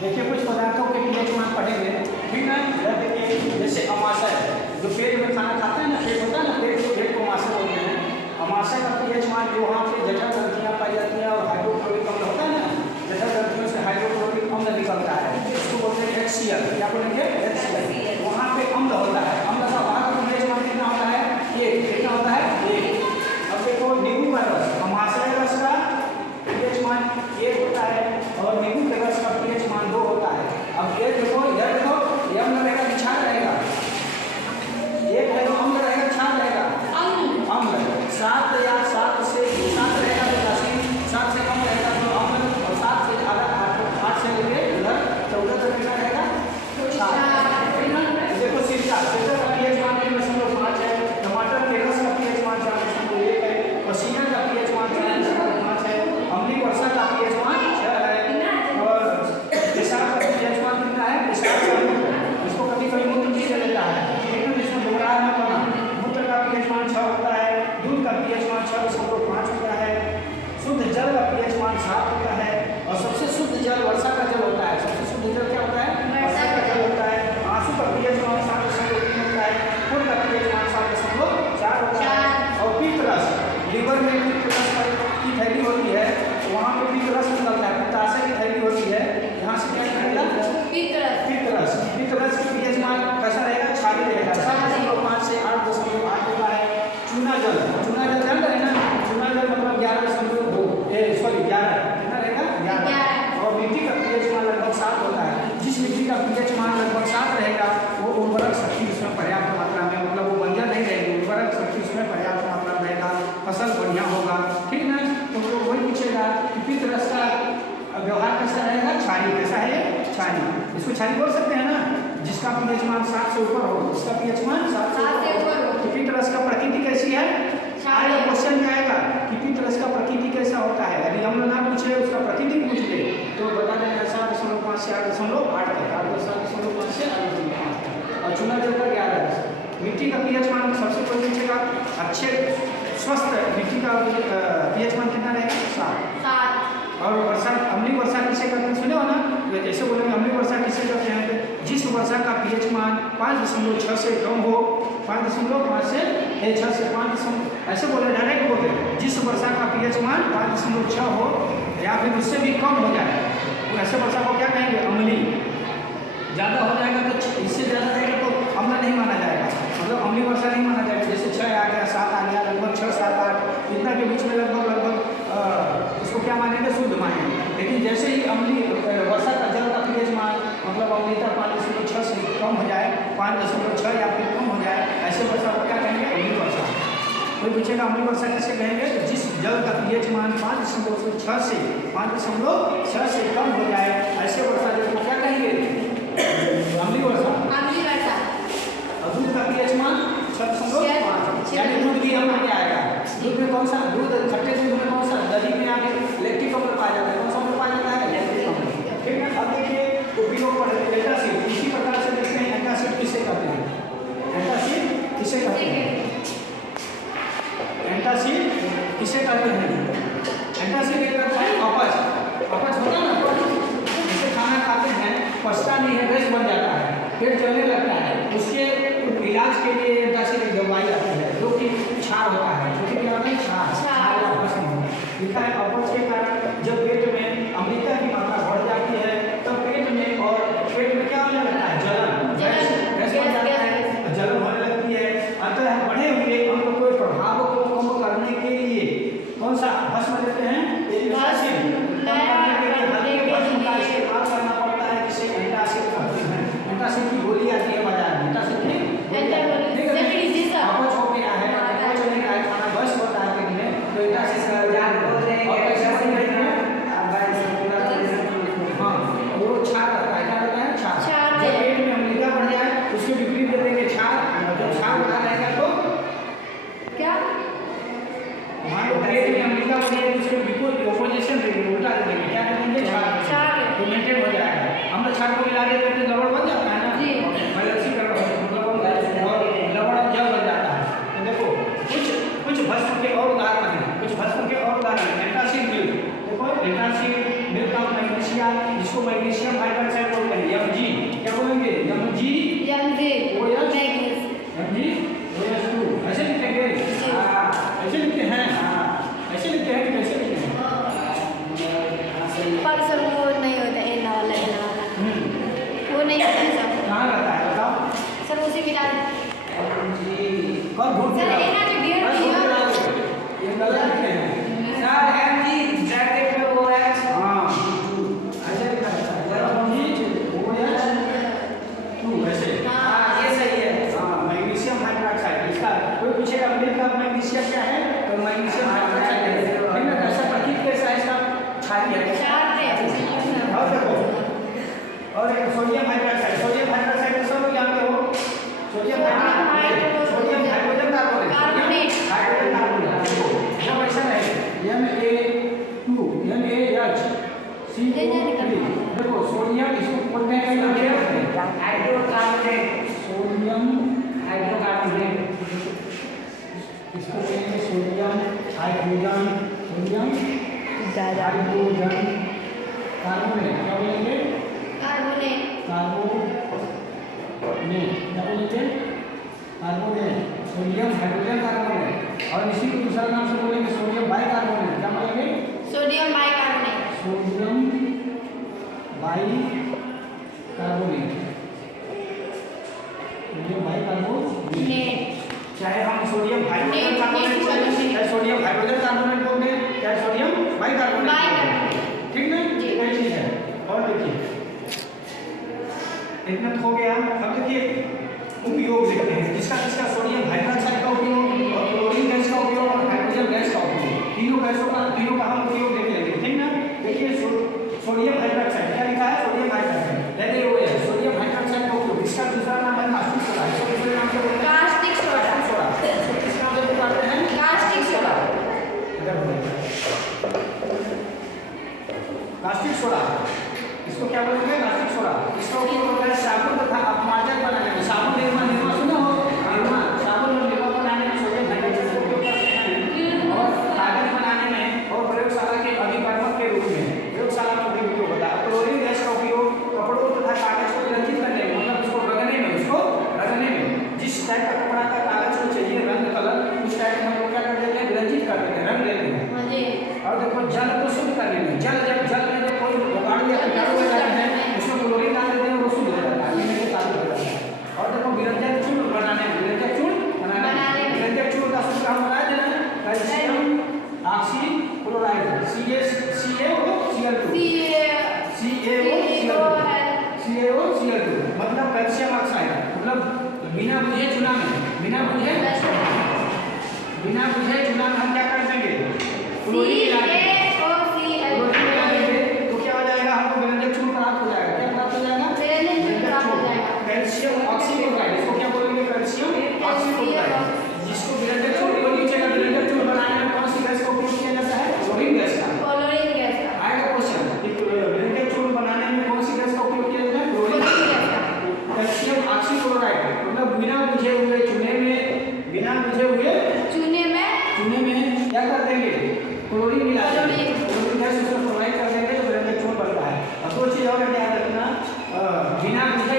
देखिए कुछ पदार्थों के पीएच मान पढ़ेंगे, ठीक है। देखिए जैसे अमाशय, जो पेट में खाना खाते हैं ना, पेट होता है ना, पेट को अमाशय बोलते हैं। अमाशय का पीएच मान जो वहाँ पे जठर ग्रंथियाँ पाई जाती हैं और हाइड्रोक्लोरिक अम्ल होता है ना, जठर ग्रंथियों से हाइड्रोक्लोरिक अम्ल निकलता है, इसको बोलते हैं HCl। क्या बोलेंगे? HCl। वहाँ पे अम्ल होता है, अम्ल का वहाँ का पीएच मान कितना होता है? 1। कितना होता है? 1। अब देखो नींबू का रस, अमाशय रस का पीएच मान 1 होता है और नींबू के रस का पीएच मान 2 होता है। अब ये देखो, ये अम्ल रहेगा कि क्षार रहेगा? एक है तो अम्ल रहेगा, क्षार रहेगा? अम्ल। 7 या 7 से 7 रहेगा तो एसिड, 7 से कम रहेगा तो अम्ल, और 7 से ज़्यादा 8 से लेके उधर 14 तक कितना रहेगा? क्षार। देखो सिरका का पीएच मान 3.5 है, टमाटर के रस का पीएच मान 4.1 है, और सीजन का पीएच मान 4.5 है, अम्लीय वर्षा का पीएच मान 6 है, और पेशाब का पीएच मान कितना है? पेशाब का, इसको कभी कभी मूत्र भी ले लेता है, लेकिन इसमें दोहराया मत करना। मूत्र का पीएच मान 6 होता है, दूध का पीएच मान 6.5 होता है, शुद्ध जल का पीएच मान 7 होता है, और सबसे शुद्ध जल वर्षा का जल होता है। सबसे शुद्ध जल क्या होता है? वर्षा का जल होता है। आंसू का पीएच मान 7.3 होता है, खून का पीएच मान 7.4 होता है, और पित्त रस, लीवर में पित्त रस की थैली होती है, वहाँ पे पित्त रस निकलता है, पित्ताशय की थैली होती है, यहाँ से क्या निकलेगा? पित्त रस। पित्त रस की पीएच मान कैसा रहेगा? क्षारीय रहेगा, 7.5 से 8.8 होता है। चूना जल जान रहे ना, चूना जल मतलब 11.2, सॉरी 11, कितना रहेगा? 11। और मिट्टी का पीएच मान लगभग 7 होता है। जिस मिट्टी का पीएच मान लगभग 7 रहेगा वो उर्वरक शक्ति उसमें पर्याप्त मात्रा में, मतलब वो बंजर नहीं रहेगी, उर्वरक शक्ति उसमें पर्याप्त मात्रा में रहेगा, फसल बढ़िया होगा, ठीक ना। तो वो वही पूछेगा कि पित्त रस का व्यवहार कैसा रहेगा? क्षारीय। कैसा है? क्षारीय। इसको क्षारीय बोल सकते हैं ना, जिसका पीएच मान 7 से ऊपर हो, जिसका पीएच मान 7 से ऊपर हो। तो पित्त रस का प्रकृति कैसी है? आएगा क्वेश्चन में आएगा कि पित्त रस का प्रकृति कैसा होता है। यदि हम ना पूछे, उसका प्रकृति पूछ ले तो बता देना 7.5 से 8.8 तक, 7.5 से 8.5, और चूना जल का 11। मिट्टी का पीएच मान सबसे पहले पूछेगा, अच्छे स्वस्थ मिट्टी का पीएच मान कितना रहेगा? 7। और वर्षा, अम्लीय वर्षा किसे कहते हैं? सुने हो ना, जैसे बोलेंगे अम्लीय वर्षा किसे कहते हैं? जिस वर्षा का पीएच मान 5.6 से कम हो, 5.5 से 6 से 5, ऐसे बोले, डायरेक्ट बोले, जिस वर्षा का पीएच मान 5.6 हो या फिर उससे भी कम हो जाए, तो ऐसे वर्षा को क्या कहेंगे? अम्लीय। ज़्यादा हो जाएगा तो, इससे ज़्यादा रहेगा तो अम्ल नहीं माना जाएगा, मतलब अम्लीय वर्षा नहीं माना जाएगा। जैसे 6 आ गया, 7 आ गया, लगभग 6, 7, 8 इतना के बीच में लगभग इसको क्या मानेंगे? शुद्ध मानेंगे। लेकिन जैसे ही अम्लीय वर्षा का जल का पीएच मान मतलब अम्लीयता 5.6 से कम हो जाए, 5.6 या फिर कम हो जाए, ऐसे वर्षा को क्या कहेंगे? अम्लीय वर्षा। कोई पूछेगा अम्लीय वर्षा किसे कहेंगे? जिस जल का पीएच मान 5.6 से कम हो जाए, ऐसे वर्षा जल को क्या कहेंगे? अम्लीय वर्षा। और दूध का पीएच मान 6.5, यानी दूध भी हम क्या आएगा? दूध में कौन सा? दूध, खट्टे दूध में कौन सा? दही में आगे लैक्टिक अम्ल पाया जाता है। कौन सा अम्ल पाया जाता है? लैक्टिक अम्ल, ठीक है। अब देखिए उपयोग पढ़ते हैं एंटासिड। इसी प्रकार से देखते हैं एंटासिड किसे कहते हैं? एंटासिड किसे कहते हैं? एंटासिड किसे कहते हैं? एंटासिड एक तरह का अपच होता है ना, जैसे खाना खाते हैं, पचता नहीं है, गैस बन जाता है, पेट जलने लगता है, उसके इलाज के लिए एंटासिड एक दवाई आती है जो कि क्षार होता है, जो कि क्या होता है? क्षार आपस में लिखा है। अपच के कारण जब पेट में अम्लता की मात्रा बढ़ जाती है तब पेट में, और पेट में क्या होने लगता है? जलन, गैस बन जाता है, जलन होने लगती है। अतः बढ़े हुए अम्ल के प्रभाव को कम करने के लिए कौन सा भस्म लेते हैं? एंटासिड। भस्म का इस्तेमाल करना पड़ता है, जिसे एंटासिड कहते हैं। एंटासिड की गोली आती है बाजार में, एंटासिड की अपच हो गया है, अपच होने का खाना बस होता है पेट में, तो एंटासिड का जान और कैसे बन रही है? हाँ, वो क्षार रहता है। क्या रहता है? क्षार। जब पेट में अम्लता बढ़ जाए उसके विपरीत दे देंगे क्षार। जब क्षार बढ़ा रहेगा तो क्या? मान लो पेट में अम्लता बढ़ जाए तो उसके विपरीत ऑपोजिशन देंगे, उल्टा देंगे, क्या करेंगे? क्षार, तो मेंटेन हो जाएगा। हम लोग क्षार को मिला देते हैं तो लवण बन जाता है ना, कुछ भस्म के और उदाहरण हैं, कुछ भस्म के और उदाहरण। एंटासिड मिल्क, देखो एंटासिड मिल्क ऑफ मैग्नीशिया, जिसको मैग्नीशियम हाइड्रोक्साइड इसको बोलेंगे sodium hydrogen, sodium hydrogen carbonate, क्या बोलेंगे? कार्बोनेट। कार्बोनेट क्या बोलेंगे? Carbonate, sodium hydrogen carbonate. और इसी को दूसरा नाम से बोलेंगे सोडियम बाइकार्बोनेट, क्या बोलेंगे? Sodium bicarbonate. Sodium bicarbonate, sodium bicarbonate. चाहे हम सोडियम हाइड्रोजन कार्बोनेट बोलें, चाहे सोडियम हाइड्रोजन कार्बोनेट बोलें, चाहे सोडियम बाइकार्बोनेट, ठीक ना? यही चीज है। और देखिए इतना तो हो गया। अब देखिए उपयोग देखते हैं, जिसका जिसका सोडियम हाइड्रोक्साइड का उपयोग और क्लोरीन गैस का उपयोग और हाइड्रोजन गैस का उपयोग, तीनों का हम उपयोग देख लेंगे, ठीक ना? देखिए सोडियम हाइड्रोक्साइड क्या लिखा है? सोडियम हाइड्रोक्साइड, लेते हुए सोडियम हाइड्रोक्साइड का उपयोग, इसका दूसरा नाम है कास्टिक सोडा। इसको दूसरे नाम से बोलते हैं कास्टिक सोडा। इसको किस नाम से पुकारते हैं? Caustic soda. कास्टिक सोडा, इसको क्या बोलेंगे? Caustic soda. इसका उपयोग होता है साबुन तथा अपमार्जक बनाने में। साबुन निर्मा सुना हो? निर्मा, साबुन और निर्मा बनाने में सोडियम हाइड्रोक्साइड का उपयोग करते हैं। और कागज बनाने में और प्रयोगशाला के अभिकर्मक के रूप में प्रयोगशाला में भी उपयोग होता है। क्लोरीन गैस का उपयोग कपड़ों तथा कागज को रंजित करने में, मतलब उसको रगड़ने में जिस टाइप का कपड़ा का कागज को चाहिए रंग कलर, उस टाइप में हम लोग क्या कर देते हैं? रंजित कर देते हैं, रंग देते हैं। हाँ जी। और देखो जल को शुद्ध करने में, जल में जो कोई रोगाणु या कीटाणु हो जाते हैं उसमें क्लोरीन डाल देते हैं, वो शुद्ध हो जाता है, पीने के चालू हो जाता है। और देखो विरंजक चूर्ण बनाने में, विरंजक चूर्ण का सूत्र हम बता देना है कैल्शियम ऑक्सीक्लोराइड, CaCO, मतलब कैल्शियम ऑक्साइड, मतलब बिना बुझे चूना में हम क्या कर देंगे? क्लोरीन मिला देंगे। तो क्या हो जाएगा? हमको विरंजक चूर्ण प्राप्त हो जाएगा। क्या प्राप्त हो जाएगा? कैल्शियम ऑक्सीक्लोराइड, इसको क्या बोलेंगे? कैल्शियम ऑक्सीक्लोराइड, जिसको विरंजक चूर्ण विरंजक चूर्ण बनाने में कौन सी गैस का उपयोग किया जाता है? क्लोरीन गैस का। आएगा क्वेश्चन, विरंजक चूर्ण बनाने में कौन सी गैस का उपयोग किया जाता है? क्लोरीन गैस का। कैल्शियम ऑक्सीक्लोराइड मतलब बिना बुझे हुए चूने में क्या कर देंगे? क्लोरीन मिला देंगे, क्लोरीन गैस उसमें प्रोवाइड कर देंगे तो विरंजक चूर्ण बनता है। अब दो चीज और याद रखना, बिना बुझे